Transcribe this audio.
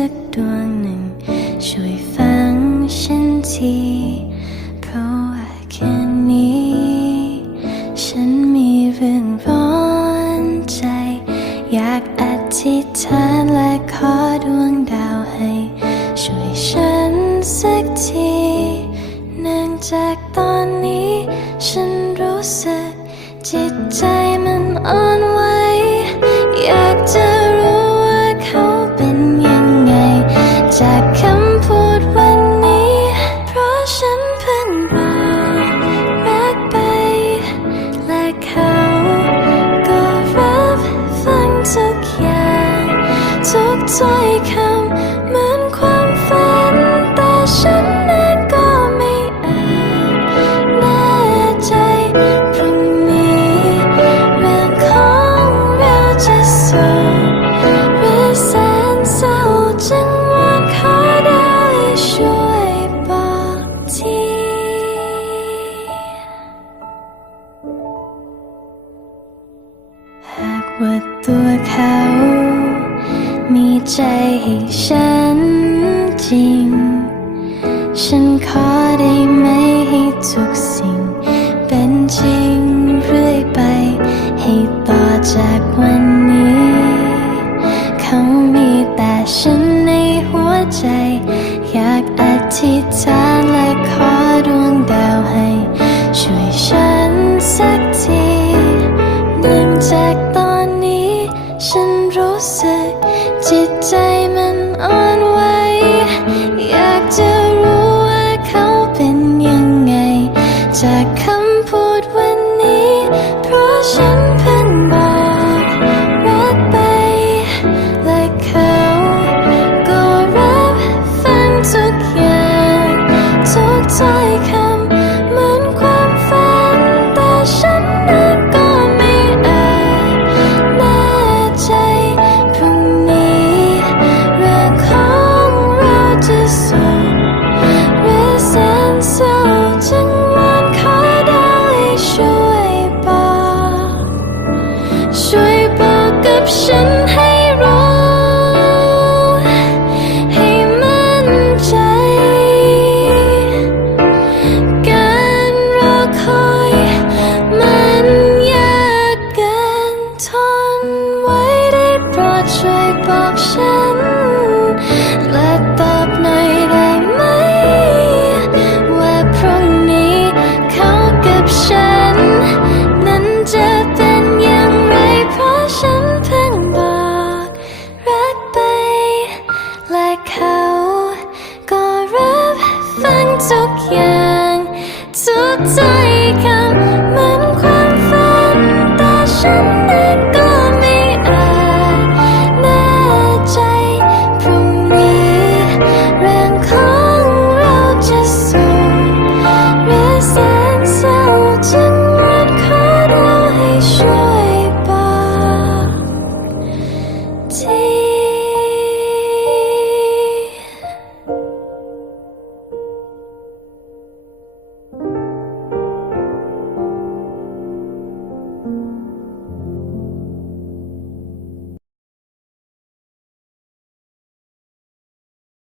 สักดวงหนึ่ง ช่วยฟังฉันทีเพราะว่าแค่นี้ ฉันมีเรื่องร้อนใจ อยากอธิษฐานและขอดวงดาวให้ ช่วยฉันสักทีเนื่องจากตอนนี้ ฉันรู้สึกจิตใจ ว่าตัวเขา มีใจให้ฉันจริง ฉันขอได้ไหมให้ทุกสิ่ง เป็นจริงเรื่อยไป ให้ต่อจากวันนี้ เขามีแต่ฉันในหัวใจ อยากอธิษฐานและ นรู้สึ